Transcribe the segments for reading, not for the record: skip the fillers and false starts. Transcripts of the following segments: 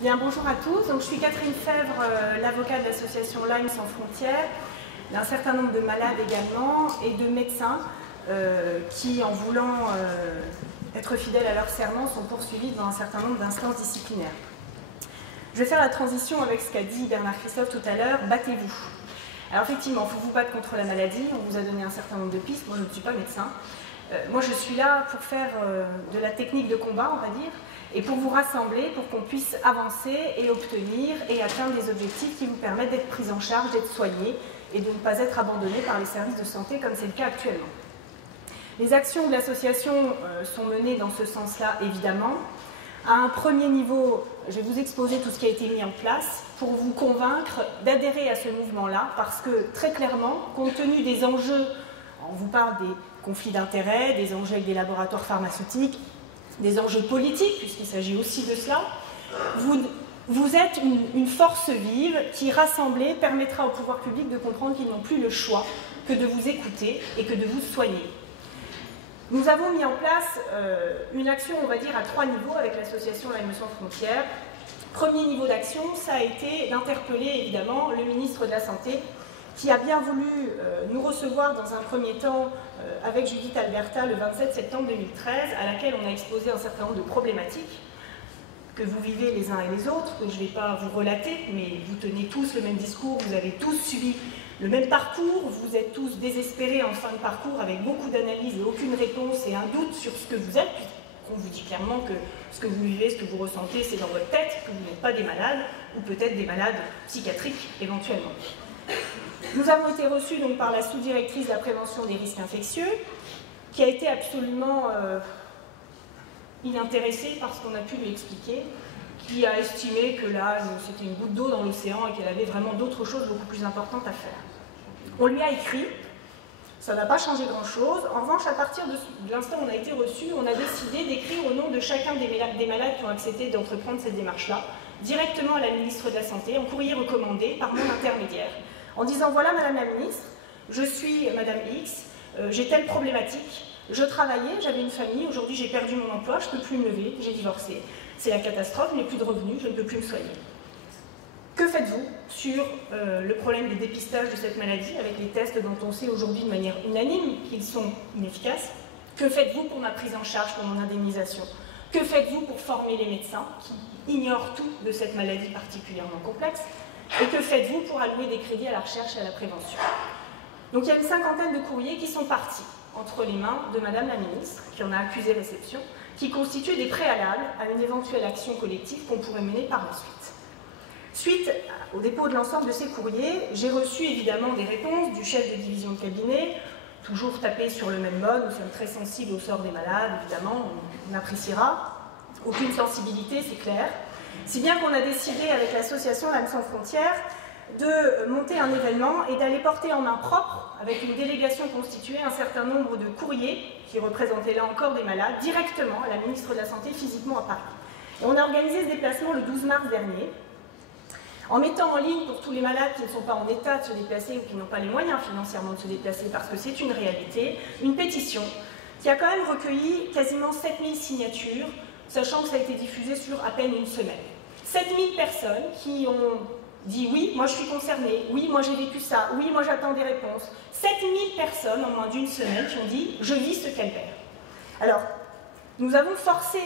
Bien, bonjour à tous. Donc, je suis Catherine Fèvre, l'avocate de l'association Lyme sans frontières, d'un certain nombre de malades également et de médecins qui, en voulant être fidèles à leur serment, sont poursuivis dans un certain nombre d'instances disciplinaires. Je vais faire la transition avec ce qu'a dit Bernard Christophe tout à l'heure, battez-vous. Alors effectivement, il faut vous battre contre la maladie, on vous a donné un certain nombre de pistes, moi je ne suis pas médecin. Moi je suis là pour faire de la technique de combat, on va dire, et pour vous rassembler, pour qu'on puisse avancer et obtenir et atteindre des objectifs qui vous permettent d'être pris en charge, d'être soignés et de ne pas être abandonnés par les services de santé comme c'est le cas actuellement. Les actions de l'association sont menées dans ce sens-là, évidemment. À un premier niveau, je vais vous exposer tout ce qui a été mis en place pour vous convaincre d'adhérer à ce mouvement-là, parce que très clairement, compte tenu des enjeux, on vous parle des conflits d'intérêts, des enjeux avec des laboratoires pharmaceutiques, des enjeux politiques, puisqu'il s'agit aussi de cela, vous êtes une force vive qui, rassemblée, permettra au pouvoir public de comprendre qu'ils n'ont plus le choix que de vous écouter et que de vous soigner. Nous avons mis en place une action, on va dire, à 3 niveaux avec l'association Lyme sans frontières. Premier niveau d'action, ça a été d'interpeller évidemment le ministre de la Santé, qui a bien voulu nous recevoir dans un premier temps avec Judith Alberta le 27 septembre 2013, à laquelle on a exposé un certain nombre de problématiques que vous vivez les uns et les autres, que je ne vais pas vous relater, mais vous tenez tous le même discours, vous avez tous subi le même parcours, vous êtes tous désespérés en fin de parcours avec beaucoup d'analyses et aucune réponse et un doute sur ce que vous êtes, puisqu'on vous dit clairement que ce que vous vivez, ce que vous ressentez, c'est dans votre tête, que vous n'êtes pas des malades, ou peut-être des malades psychiatriques éventuellement. Nous avons été reçus donc par la sous-directrice de la prévention des risques infectieux, qui a été absolument inintéressée par ce qu'on a pu lui expliquer, qui a estimé que là, c'était une goutte d'eau dans l'océan et qu'elle avait vraiment d'autres choses beaucoup plus importantes à faire. On lui a écrit, ça n'a pas changé grand-chose. En revanche, à partir de l'instant où on a été reçu, on a décidé d'écrire au nom de chacun des malades qui ont accepté d'entreprendre cette démarche-là, directement à la ministre de la Santé, en courrier recommandé par mon intermédiaire, en disant « Voilà, Madame la Ministre, je suis Madame X, j'ai telle problématique, je travaillais, j'avais une famille, aujourd'hui j'ai perdu mon emploi, je ne peux plus me lever, j'ai divorcé. C'est la catastrophe, je n'ai plus de revenus, je ne peux plus me soigner. Que faites-vous sur le problème des dépistages de cette maladie, avec les tests dont on sait aujourd'hui de manière unanime qu'ils sont inefficaces? Que faites-vous pour ma prise en charge, pour mon indemnisation? Que faites-vous pour former les médecins qui ignorent tout de cette maladie particulièrement complexe? Et que faites-vous pour allouer des crédits à la recherche et à la prévention? Donc il y a une 50aine de courriers qui sont partis entre les mains de Madame la Ministre, qui en a accusé réception, qui constituent des préalables à une éventuelle action collective qu'on pourrait mener par la suite. Suite au dépôt de l'ensemble de ces courriers, j'ai reçu évidemment des réponses du chef de division de cabinet, toujours tapé sur le même mode, nous sommes très sensibles au sort des malades, évidemment, on appréciera. Aucune sensibilité, c'est clair. Si bien qu'on a décidé avec l'association Lyme sans frontières de monter un événement et d'aller porter en main propre, avec une délégation constituée, un certain nombre de courriers qui représentaient là encore des malades, directement à la ministre de la Santé, physiquement à Paris. Et on a organisé ce déplacement le 12 mars dernier, en mettant en ligne pour tous les malades qui ne sont pas en état de se déplacer ou qui n'ont pas les moyens financièrement de se déplacer, parce que c'est une réalité, une pétition qui a quand même recueilli quasiment 7000 signatures, sachant que ça a été diffusé sur à peine une semaine. 7000 personnes qui ont dit oui, moi je suis concernée, oui, moi j'ai vécu ça, oui, moi j'attends des réponses. 7000 personnes en moins d'une semaine qui ont dit je vis ce calvaire. Alors, nous avons forcé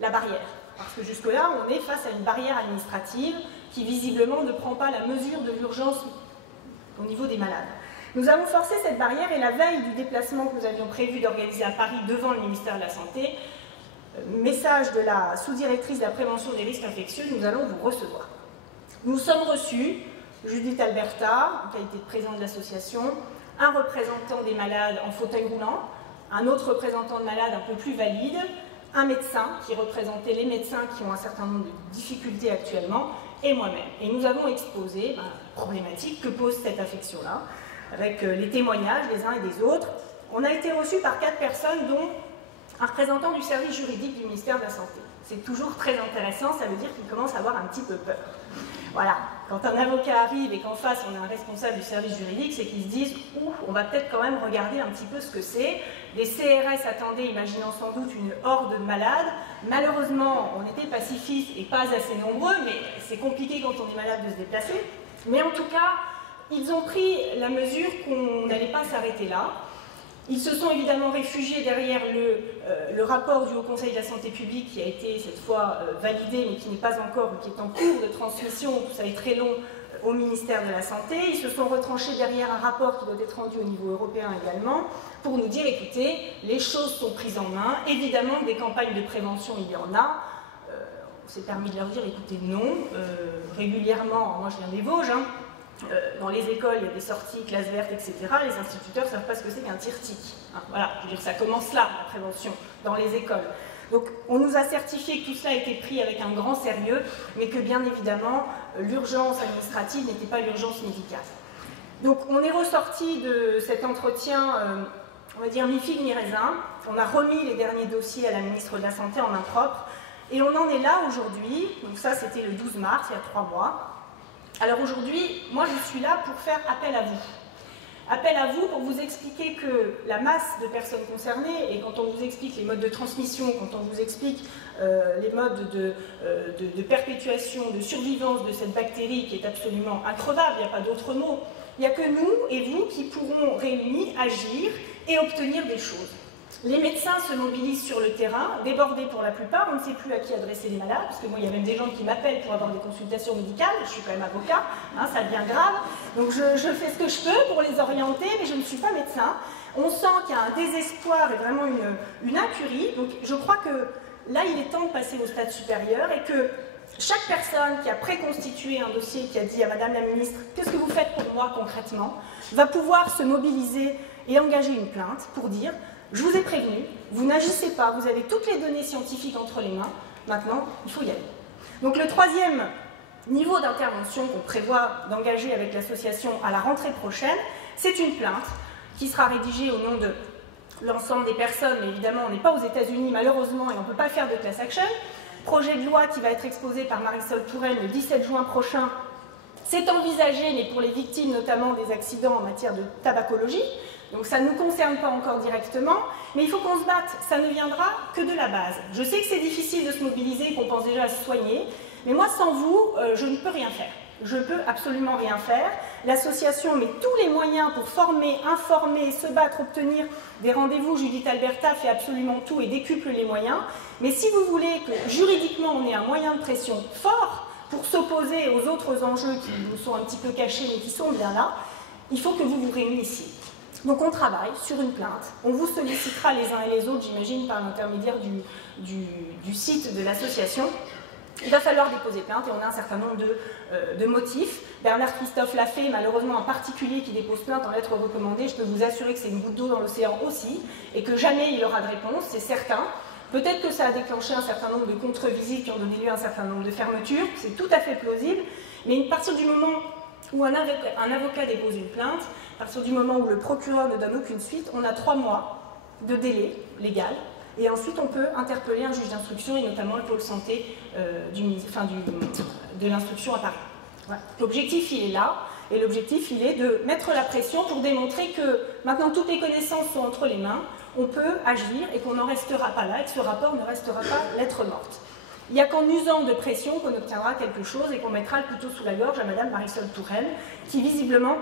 la barrière, parce que jusque-là, on est face à une barrière administrative qui visiblement ne prend pas la mesure de l'urgence au niveau des malades. Nous avons forcé cette barrière et la veille du déplacement que nous avions prévu d'organiser à Paris devant le ministère de la Santé, message de la sous-directrice de la prévention des risques infectieux, nous allons vous recevoir. Nous sommes reçus, Judith Alberta, en qualité de présidente de l'association, un représentant des malades en fauteuil roulant, un autre représentant de malades un peu plus valide, un médecin qui représentait les médecins qui ont un certain nombre de difficultés actuellement, et moi-même. Et nous avons exposé la problématique que pose cette affection-là, avec les témoignages des uns et des autres. On a été reçus par 4 personnes, dont un représentant du service juridique du ministère de la Santé. C'est toujours très intéressant, ça veut dire qu'il commence à avoir un petit peu peur. Voilà, quand un avocat arrive et qu'en face on a un responsable du service juridique, c'est qu'ils se disent « Ouh, on va peut-être quand même regarder un petit peu ce que c'est ». Les CRS attendaient, imaginant sans doute une horde de malades. Malheureusement, on était pacifistes et pas assez nombreux, mais c'est compliqué quand on est malade de se déplacer. Mais en tout cas, ils ont pris la mesure qu'on n'allait pas s'arrêter là. Ils se sont évidemment réfugiés derrière le rapport du Haut Conseil de la Santé publique qui a été cette fois validé, mais qui n'est pas encore, ou qui est en cours de transmission, tout ça est très long, au ministère de la Santé. Ils se sont retranchés derrière un rapport qui doit être rendu au niveau européen également, pour nous dire, écoutez, les choses sont prises en main, évidemment des campagnes de prévention, il y en a. On s'est permis de leur dire, écoutez, non, régulièrement, moi je viens des Vosges, hein, dans les écoles, il y a des sorties, classes vertes, etc. Les instituteurs ne savent pas ce que c'est qu'un tir-tic. Hein, voilà, je veux dire, ça commence là, la prévention, dans les écoles. Donc, on nous a certifié que tout cela a été pris avec un grand sérieux, mais que bien évidemment, l'urgence administrative n'était pas l'urgence médicale. Donc, on est ressorti de cet entretien, on va dire mi-figue, mi-raisin. On a remis les derniers dossiers à la ministre de la Santé en main propre. Et on en est là aujourd'hui. Donc ça, c'était le 12 mars, il y a 3 mois. Alors aujourd'hui, moi je suis là pour faire appel à vous. Appel à vous pour vous expliquer que la masse de personnes concernées, et quand on vous explique les modes de transmission, quand on vous explique les modes de perpétuation, de survivance de cette bactérie qui est absolument increvable, il n'y a pas d'autre mot, il n'y a que nous et vous qui pourrons réunis agir et obtenir des choses. Les médecins se mobilisent sur le terrain, débordés pour la plupart, on ne sait plus à qui adresser les malades, parce que moi il y a même des gens qui m'appellent pour avoir des consultations médicales, je suis quand même avocat, hein, ça devient grave, donc je fais ce que je peux pour les orienter, mais je ne suis pas médecin. On sent qu'il y a un désespoir et vraiment une incurie, donc je crois que là il est temps de passer au stade supérieur et que chaque personne qui a préconstitué un dossier, qui a dit à Madame la Ministre « Qu'est-ce que vous faites pour moi concrètement ?», va pouvoir se mobiliser et engager une plainte pour dire « Je vous ai prévenu, vous n'agissez pas, vous avez toutes les données scientifiques entre les mains, maintenant il faut y aller ». Donc le troisième niveau d'intervention qu'on prévoit d'engager avec l'association à la rentrée prochaine, c'est une plainte qui sera rédigée au nom de l'ensemble des personnes, mais évidemment on n'est pas aux États-Unis malheureusement et on ne peut pas faire de class action. Projet de loi qui va être exposé par Marisol Touraine le 17 juin prochain. C'est envisagé, mais pour les victimes notamment des accidents en matière de tabacologie. Donc ça ne nous concerne pas encore directement, mais il faut qu'on se batte, ça ne viendra que de la base. Je sais que c'est difficile de se mobiliser, qu'on pense déjà à se soigner, mais moi sans vous, je ne peux rien faire. Je ne peux absolument rien faire. L'association met tous les moyens pour former, informer, se battre, obtenir des rendez-vous. Judith Alberta fait absolument tout et décuple les moyens. Mais si vous voulez que juridiquement on ait un moyen de pression fort pour s'opposer aux autres enjeux qui nous sont un petit peu cachés mais qui sont bien là, il faut que vous vous réunissiez. Donc on travaille sur une plainte, on vous sollicitera les uns et les autres, j'imagine, par l'intermédiaire du site de l'association. Il va falloir déposer plainte et on a un certain nombre de motifs. Bernard Christophe l'a fait, malheureusement un particulier qui dépose plainte en lettre recommandée, je peux vous assurer que c'est une goutte d'eau dans l'océan aussi, et que jamais il aura de réponse, c'est certain. Peut-être que ça a déclenché un certain nombre de contre-visites qui ont donné lieu à un certain nombre de fermetures, c'est tout à fait plausible, mais à partir du moment où un avocat dépose une plainte, à partir du moment où le procureur ne donne aucune suite, on a 3 mois de délai légal, et ensuite on peut interpeller un juge d'instruction, et notamment le pôle santé de l'instruction à Paris. Voilà. L'objectif il est là, et l'objectif il est de mettre la pression pour démontrer que maintenant toutes les connaissances sont entre les mains, on peut agir et qu'on n'en restera pas là, et que ce rapport ne restera pas lettre morte. Il n'y a qu'en usant de pression qu'on obtiendra quelque chose et qu'on mettra le couteau sous la gorge à Madame Marisol Touraine, qui visiblement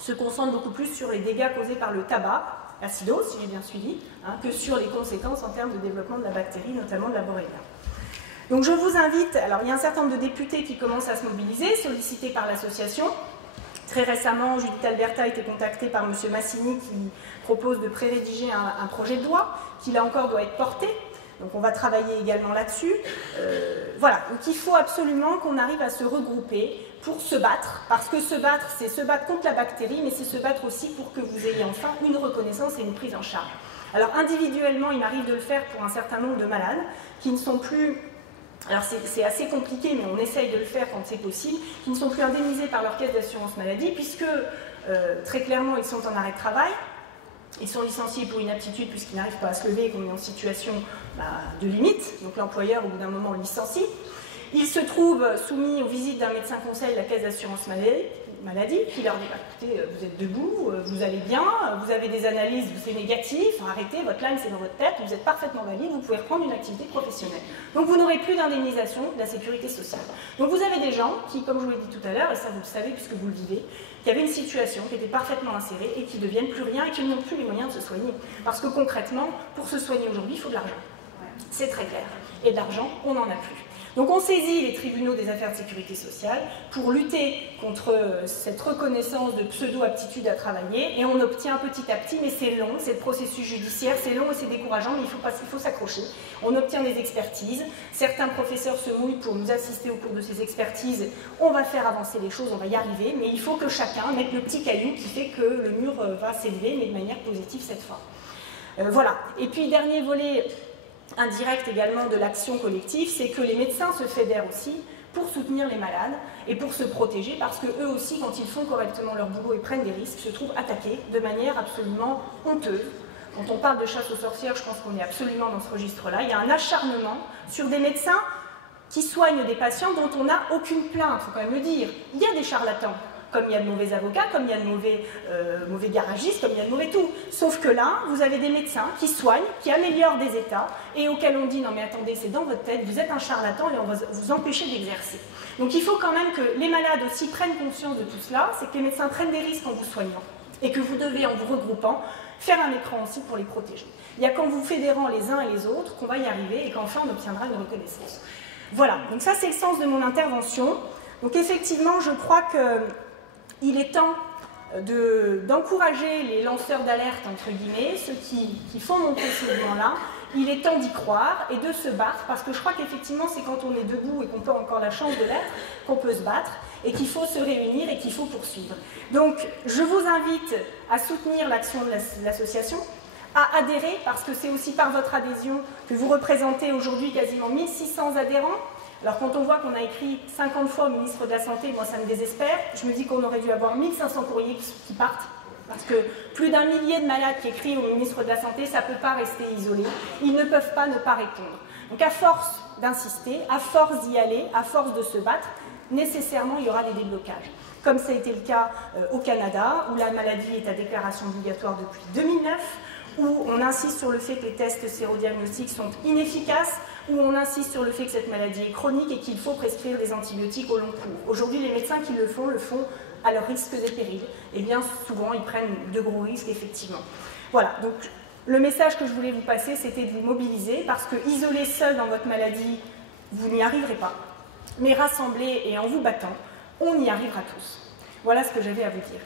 se concentre beaucoup plus sur les dégâts causés par le tabac, l'acidose, si j'ai bien suivi, hein, que sur les conséquences en termes de développement de la bactérie, notamment de la borrélia. Donc je vous invite, alors il y a un certain nombre de députés qui commencent à se mobiliser, sollicités par l'association. Très récemment, Judith Alberta a été contactée par M. Massini qui propose de pré-rédiger un projet de loi, qui là encore doit être porté. Donc on va travailler également là-dessus. Voilà, donc il faut absolument qu'on arrive à se regrouper pour se battre, parce que se battre, c'est se battre contre la bactérie, mais c'est se battre aussi pour que vous ayez enfin une reconnaissance et une prise en charge. Alors individuellement, il m'arrive de le faire pour un certain nombre de malades qui ne sont plus... Alors c'est assez compliqué, mais on essaye de le faire quand c'est possible, qui ne sont plus indemnisés par leur caisse d'assurance maladie, puisque très clairement ils sont en arrêt de travail. Ils sont licenciés pour inaptitude puisqu'ils n'arrivent pas à se lever et qu'on est en situation de limite. Donc l'employeur, au bout d'un moment, licencie. Ils se trouvent soumis aux visites d'un médecin conseil de la caisse d'assurance maladie, qui leur dit écoutez, vous êtes debout, vous allez bien, vous avez des analyses, c'est négatif, arrêtez, votre Lyme c'est dans votre tête, vous êtes parfaitement valide, vous pouvez reprendre une activité professionnelle. Donc vous n'aurez plus d'indemnisation de la sécurité sociale. Donc vous avez des gens qui, comme je vous l'ai dit tout à l'heure, et ça vous le savez puisque vous le vivez, qui avaient une situation qui était parfaitement insérée et qui deviennent plus rien et qui n'ont plus les moyens de se soigner. Parce que concrètement, pour se soigner aujourd'hui, il faut de l'argent. C'est très clair. Et de l'argent, on n'en a plus. Donc on saisit les tribunaux des affaires de sécurité sociale pour lutter contre cette reconnaissance de pseudo-aptitude à travailler et on obtient petit à petit, mais c'est long, c'est le processus judiciaire, c'est long et c'est décourageant, mais il faut s'accrocher. On obtient des expertises, certains professeurs se mouillent pour nous assister au cours de ces expertises, on va faire avancer les choses, on va y arriver, mais il faut que chacun mette le petit caillou qui fait que le mur va s'élever, mais de manière positive cette fois. Voilà. Et puis dernier volet indirect également de l'action collective, c'est que les médecins se fédèrent aussi pour soutenir les malades et pour se protéger, parce que eux aussi, quand ils font correctement leur boulot et prennent des risques, se trouvent attaqués de manière absolument honteuse. Quand on parle de chasse aux sorcières, je pense qu'on est absolument dans ce registre-là. Il y a un acharnement sur des médecins qui soignent des patients dont on n'a aucune plainte, il faut quand même le dire. Il y a des charlatans, comme il y a de mauvais avocats, comme il y a de mauvais garagistes, comme il y a de mauvais tout. Sauf que là, vous avez des médecins qui soignent, qui améliorent des états, et auxquels on dit, non mais attendez, c'est dans votre tête, vous êtes un charlatan et on va vous empêcher d'exercer. Donc il faut quand même que les malades aussi prennent conscience de tout cela, c'est que les médecins prennent des risques en vous soignant, et que vous devez, en vous regroupant, faire un écran aussi pour les protéger. Il n'y a qu'en vous fédérant les uns et les autres qu'on va y arriver, et qu'enfin on obtiendra une reconnaissance. Voilà, donc ça c'est le sens de mon intervention. Donc effectivement, je crois que il est temps d'encourager les lanceurs d'alerte, entre guillemets, ceux qui font monter ce mouvement-là. Il est temps d'y croire et de se battre, parce que je crois qu'effectivement, c'est quand on est debout et qu'on peut encore la chance de l'être, qu'on peut se battre, et qu'il faut se réunir et qu'il faut poursuivre. Donc, je vous invite à soutenir l'action de l'association, à adhérer, parce que c'est aussi par votre adhésion que vous représentez aujourd'hui quasiment 1600 adhérents. Alors quand on voit qu'on a écrit 50 fois au ministre de la Santé, moi ça me désespère, je me dis qu'on aurait dû avoir 1500 courriers qui partent, parce que plus d'1 millier de malades qui écrivent au ministre de la Santé, ça ne peut pas rester isolé, ils ne peuvent pas ne pas répondre. Donc à force d'insister, à force d'y aller, à force de se battre, nécessairement il y aura des déblocages. Comme ça a été le cas au Canada, où la maladie est à déclaration obligatoire depuis 2009, où on insiste sur le fait que les tests sérodiagnostiques sont inefficaces, où on insiste sur le fait que cette maladie est chronique et qu'il faut prescrire des antibiotiques au long cours. Aujourd'hui, les médecins qui le font à leurs risques et périls. Et bien souvent, ils prennent de gros risques, effectivement. Voilà, donc le message que je voulais vous passer, c'était de vous mobiliser, parce que isolé seul dans votre maladie, vous n'y arriverez pas. Mais rassemblés et en vous battant, on y arrivera tous. Voilà ce que j'avais à vous dire.